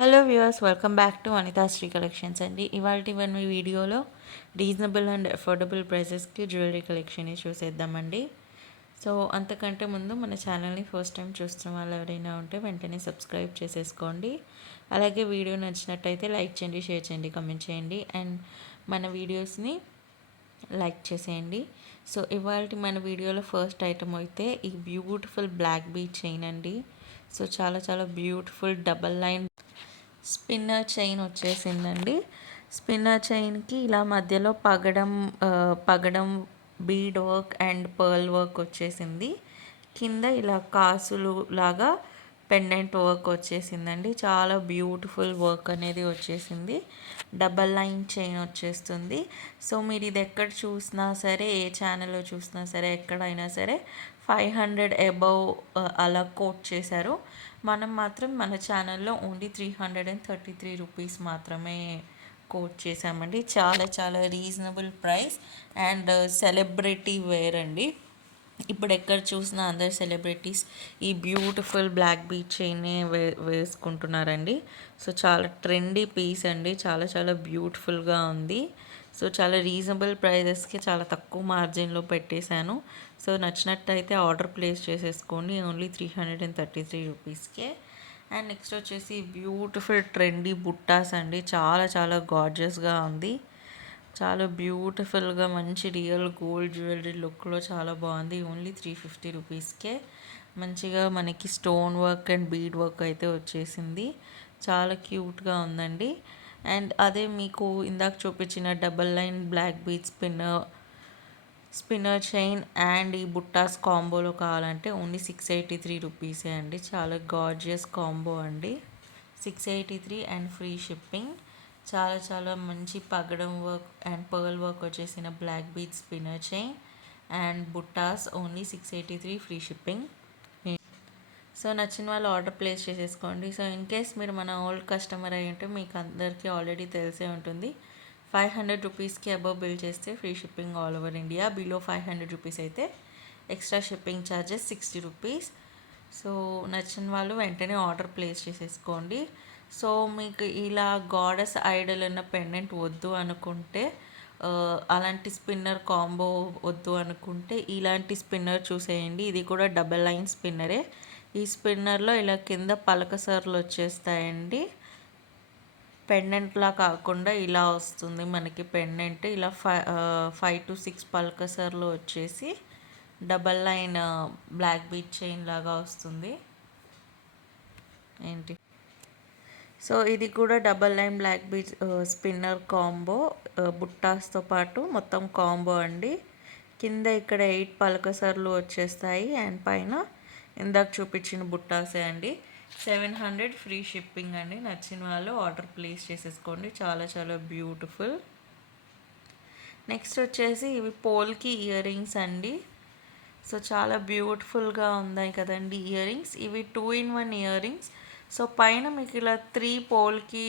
Hello viewers, welcome back to Anitha Sri collections అండి. ఇవాళ మీ వీడియోలో రీజనబుల్ అండ్ అఫోర్డబుల్ ప్రైసెస్కి జ్యువెలరీ కలెక్షన్ని చూసేద్దామండి. సో అంతకంటే ముందు మన ఛానల్ని ఫస్ట్ టైం చూస్తున్న వాళ్ళు ఎవరైనా ఉంటే వెంటనే సబ్స్క్రైబ్ చేసేసుకోండి. అలాగే వీడియో నచ్చినట్టయితే లైక్ చేయండి, షేర్ చేయండి, కమెంట్ చేయండి అండ్ మన వీడియోస్ని లైక్ చేసేయండి. సో ఇవాళ మన వీడియోలో ఫస్ట్ ఐటమ్ అయితే ఈ బ్యూటిఫుల్ బ్లాక్ బీట్ చైన్ అండి. సో చాలా beautiful double line spinner chain వచ్చేసిందండి. స్పిన్నర్ చైన్కి ఇలా మధ్యలో పగడం bead work and pearl work వచ్చేసింది. కింద ఇలా కాసులు లాగా పెండెంట్ వర్క్ వచ్చేసిందండి. చాలా బ్యూటిఫుల్ వర్క్ అనేది వచ్చేసింది. డబల్ లైన్ చైన్ వచ్చేస్తుంది. సో మీరు ఇది ఎక్కడ చూసినా సరే, ఏ ఛానల్లో చూసినా సరే, ఎక్కడైనా సరే 500 అబవ్ అలా కోట్ చేశారు. మనం మాత్రం మన ఛానల్లో ఓన్లీ 333 రూపీస్ మాత్రమే కోట్ చేసామండి. చాలా reasonable price and celebrity wear అండి. ఇప్పుడు ఎక్కడ చూసినా అందరు సెలబ్రిటీస్ ఈ బ్యూటిఫుల్ బ్లాక్ బీట్ చైన్ని వేసుకుంటున్నారండి. సో చాలా ట్రెండీ పీస్ అండి. చాలా బ్యూటిఫుల్గా ఉంది. సో చాలా రీజనబుల్ ప్రైజెస్కి చాలా తక్కువ మార్జిన్లో పెట్టేశాను. సో నచ్చినట్టయితే ఆర్డర్ ప్లేస్ చేసేసుకోండి. ఓన్లీ 333 రూపీస్కే. అండ్ నెక్స్ట్ వచ్చేసి బ్యూటిఫుల్ ట్రెండీ బుట్టాస్ అండి. చాలా గార్జియస్గా ఉంది. చాలా బ్యూటిఫుల్గా మంచి రియల్ గోల్డ్ జ్యువెలరీ లుక్లో చాలా బాగుంది. ఓన్లీ 350 రూపీస్కే మంచిగా మనకి stone work and bead work అయితే వచ్చేసింది. చాలా క్యూట్గా ఉందండి. అండ్ అదే మీకు ఇందాక చూపించిన double line black bead spinner chain and ఈ బుట్టాస్ కాంబోలో కావాలంటే ఓన్లీ 683 రూపీసే అండి. చాలా గార్జియస్ కాంబో అండి. 683 అండ్ ఫ్రీ షిప్పింగ్. చాలా మంచి పగడం వర్క్ అండ్ పర్ల్ వర్క్ వచ్చేసిన black bead spinner chain and బుట్టాస్ ఓన్లీ 683 ఫ్రీ షిప్పింగ్. సో నచ్చిన వాళ్ళు ఆర్డర్ ప్లేస్ చేసేసుకోండి. సో ఇన్ కేస్ మీరు మన ఓల్డ్ కస్టమర్ అయి ఉంటే మీకు అందరికీ ఆల్రెడీ తెలిసే ఉంటుంది. 500 రూపీస్కి అబవ్ బిల్ చేస్తే free shipping all over India. Below 500 rupees అయితే extra shipping charges 60 rupees. So నచ్చిన వాళ్ళు వెంటనే ఆర్డర్ ప్లేస్ చేసేసుకోండి. సో మీకు ఇలా గాడెస్ ఐడల్ ఉన్న పెండెంట్ వద్దు అనుకుంటే, అలాంటి స్పిన్నర్ కాంబో వద్దు అనుకుంటే ఇలాంటి స్పిన్నర్ చూసేయండి. ఇది కూడా డబల్ లైన్ స్పిన్నరే. ఈ స్పిన్నర్లో ఇలా కింద పలకసర్లు వచ్చేస్తాయండి. పెండెంట్లా కాకుండా ఇలా వస్తుంది మనకి పెండెంట్. ఇలా 5 to 6 పలకసర్లు వచ్చేసి double line black bead chain లాగా వస్తుంది. ఏంటి సో ఇది కూడా double line black bead spinner combo, బుట్టాస్తో పాటు మొత్తం కాంబో అండి. కింద ఇక్కడ 8 పలకసర్లు వచ్చేస్తాయి అండ్ పైన ఇందాక చూపించిన బుట్టాసే అండి. 700 ఫ్రీ షిప్పింగ్ అండి. నచ్చిన వాళ్ళు ఆర్డర్ ప్లేస్ చేసేసుకోండి. చాలా బ్యూటిఫుల్. నెక్స్ట్ వచ్చేసి ఇవి పోల్కి ఇయర్ రింగ్స్ అండి. సో చాలా బ్యూటిఫుల్గా ఉన్నాయి కదండి ఇయర్ రింగ్స్. ఇవి 2-in-1 ఇయర్ రింగ్స్. సో పైన మీకు ఇలా 3 పోల్కి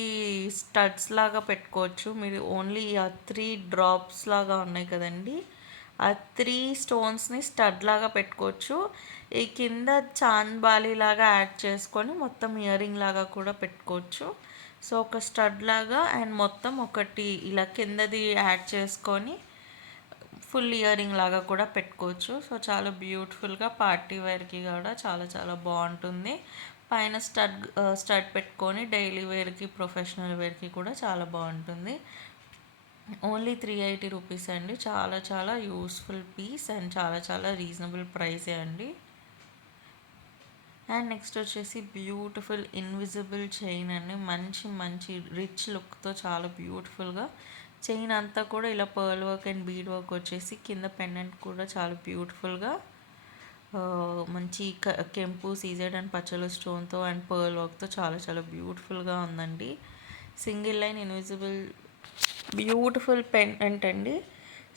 స్టడ్స్ లాగా పెట్టుకోవచ్చు. మీరు ఓన్లీ ఆ 3 డ్రాప్స్ లాగా ఉన్నాయి కదండి, ఆ 3 స్టోన్స్ని స్టడ్ లాగా పెట్టుకోవచ్చు. ఈ కింద చాంద్బాలి లాగా యాడ్ చేసుకొని మొత్తం ఇయర్ రింగ్ లాగా కూడా పెట్టుకోవచ్చు. సో ఒక స్టడ్ లాగా అండ్ మొత్తం ఒకటి ఇలా కిందది యాడ్ చేసుకొని ఫుల్ ఇయర్ రింగ్ లాగా కూడా పెట్టుకోవచ్చు. సో చాలా బ్యూటిఫుల్గా పార్టీ వేర్కి కూడా చాలా బాగుంటుంది. పైన స్టడ్ పెట్టుకొని డైలీ వేర్కి, ప్రొఫెషనల్ వేర్కి కూడా చాలా బాగుంటుంది. ఓన్లీ 380 రూపీస్ అండి. చాలా యూస్ఫుల్ పీస్ అండ్ చాలా రీజనబుల్ ప్రైసే అండి. అండ్ నెక్స్ట్ వచ్చేసి బ్యూటిఫుల్ ఇన్విజిబుల్ చైన్ అండి. మంచి రిచ్ లుక్తో చాలా బ్యూటిఫుల్గా చైన్ అంతా కూడా ఇలా pearl work and bead work వచ్చేసి కింద పెండెంట్ కూడా చాలా బ్యూటిఫుల్గా మంచి కెంపు, CZ and Pachchala స్టోన్తో and pearl వర్క్తో చాలా బ్యూటిఫుల్గా ఉందండి. Single line invisible beautiful pendant అండి.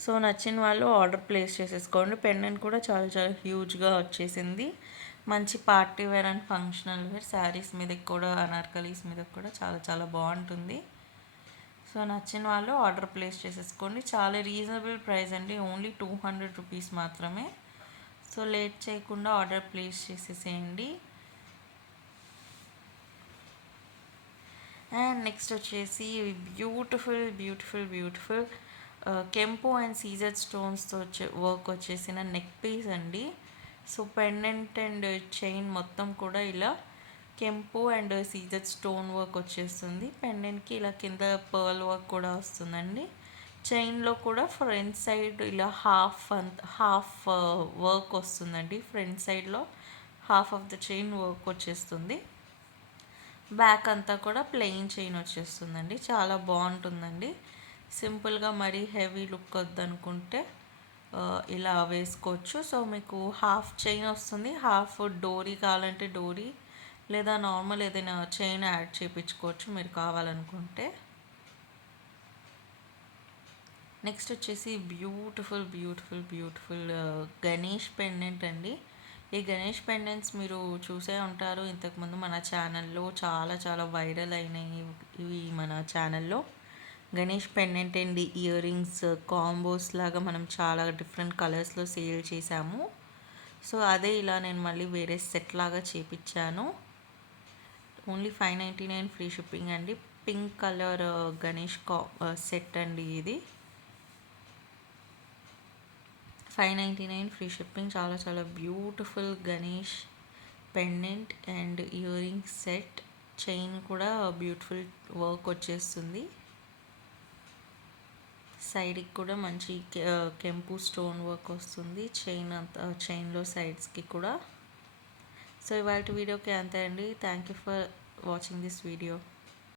సో నచ్చిన వాళ్ళు ఆర్డర్ ప్లేస్ చేసేసుకోండి. పెండెంట్ కూడా చాలా హ్యూజ్గా వచ్చేసింది. మంచి party wear and functional wear saris మీద కూడా, అనార్కలీస్ మీద కూడా చాలా బాగుంటుంది. సో నచ్చిన వాళ్ళు ఆర్డర్ ప్లేస్ చేసేసుకోండి. చాలా రీజనబుల్ ప్రైస్ అండి. ఓన్లీ 200 రూపీస్ మాత్రమే. సో లేట్ చేయకుండా ఆర్డర్ ప్లేస్ చేసేసేయండి. అండ్ నెక్స్ట్ వచ్చేసి బ్యూటిఫుల్ బ్యూటిఫుల్ బ్యూటిఫుల్ కెంపు అండ్ సీజర్ స్టోన్స్తో వచ్చే వర్క్ వచ్చేసిన నెక్ పీస్ అండి. సో పెండెంట్ అండ్ చైన్ మొత్తం కూడా ఇలా కెంపు అండ్ సీజర్ స్టోన్ వర్క్ వచ్చేస్తుంది. పెండెంట్కి ఇలా కింద పర్ల్ వర్క్ కూడా వస్తుందండి. చైన్లో కూడా ఫ్రంట్ సైడ్ ఇలా హాఫ్ వర్క్ వస్తుందండి. ఫ్రంట్ సైడ్లో half of the chain work వచ్చేస్తుంది. బ్యాక్ అంతా కూడా ప్లెయిన్ చైన్ వచ్చేస్తుందండి. చాలా బాగుంటుందండి. సింపుల్గా మరీ హెవీ లుక్ వద్దనుకుంటే ఇలా వేసుకోవచ్చు. సో మీకు హాఫ్ చైన్ వస్తుంది, హాఫ్ డోరీ కావాలంటే డోరీ, లేదా నార్మల్ ఏదైనా చైన్ యాడ్ చేయించుకోవచ్చు మీరు కావాలనుకుంటే. నెక్స్ట్ వచ్చేసి beautiful beautiful beautiful Ganesh pendant అండి. ఈ గణేష్ పెండెంట్స్ మీరు చూసే ఉంటారు ఇంతకుముందు మన ఛానల్లో, చాలా చాలా వైరల్ అయినాయి ఇవి మన ఛానల్లో. Ganesh pendant and ear rings combos లాగా మనం చాలా డిఫరెంట్ కలర్స్లో సేల్ చేసాము. సో అదే ఇలా నేను మళ్ళీ వేరే సెట్ లాగా చేపించాను. ఓన్లీ 599 ఫ్రీ షిప్పింగ్ అండి. పింక్ కలర్ గణేష్ సెట్ అండి ఇది. 599 ఫ్రీ షిప్పింగ్. చాలా చాలా beautiful Ganesh pendant and ear ring set. Chain కూడా బ్యూటిఫుల్ వర్క్ వచ్చేస్తుంది. సైడ్కి కూడా మంచి కెంపు స్టోన్ వర్క్ వస్తుంది చైన్లో సైడ్స్కి కూడా. సో ఇవాళ వీడియోకి అంతే అండి. Thank you for watching this video.